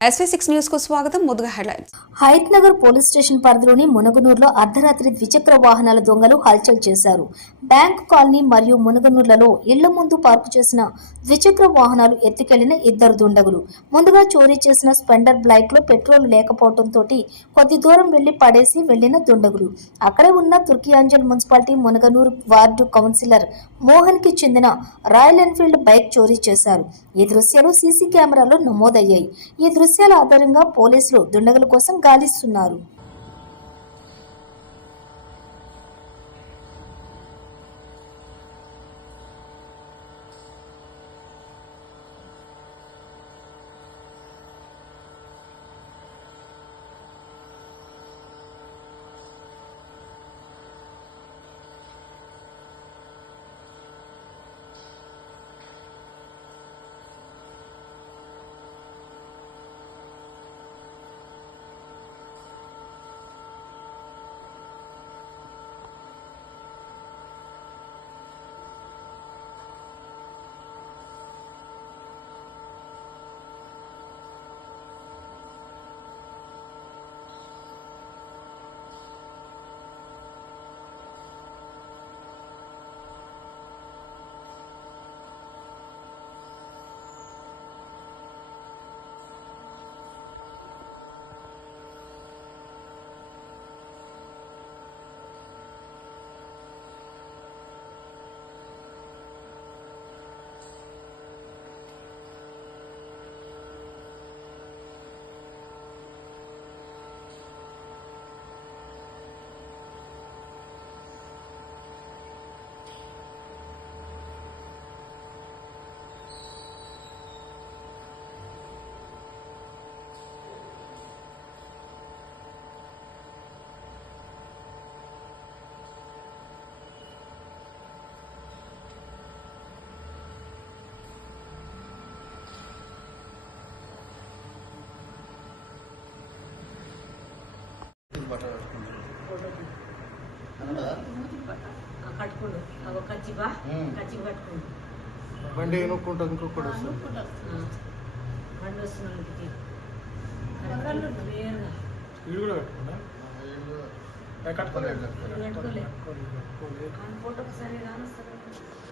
SV6 news కు స్వాగతం. ముందుగా headlines. Hayathnagar police station పరిధిలోని మునగనూరులో అర్ధరాత్రి ద్విచక్ర వాహనాల దొంగలు హల్చల్ చేశారు. బ్యాంక్ కాలనీ మరియు మునగనూర్లలో ఇళ్ల ముందు పార్కు చేసిన ద్విచక్ర వాహనాలు ఎత్తుకెళ్లిన ఇద్దరు దుండగులు ముందుగా చోరీ చేసిన స్పెండర్ బ్లైక్ లో పెట్రోల్ లేకపోవడంతో కొద్ది దూరం వెళ్లి పడేసి వెళ్లిన దుండగులు అక్కడే ఉన్న Turkayamjal municipality Munaganur ward councillor Mohan కి చెందిన రాయల్ ఎన్ఫీల్డ్ బైక్ చోరీ చేశారు. ఈ దృశ్యాలు సీసీ కెమెరాలో నమోదయ్యాయి. ఈ దృశ్యాల ఆధారంగా పోలీసులు దుండగుల కోసం గాలిస్తున్నారు. కట్టుకోండు కచ్చి కట్టుకోండు బండి నొక్కుంటుంది ఇంకొకటి బండి వస్తున్నాను కట్టుకోలేదు ఫోటోకి సరే రాను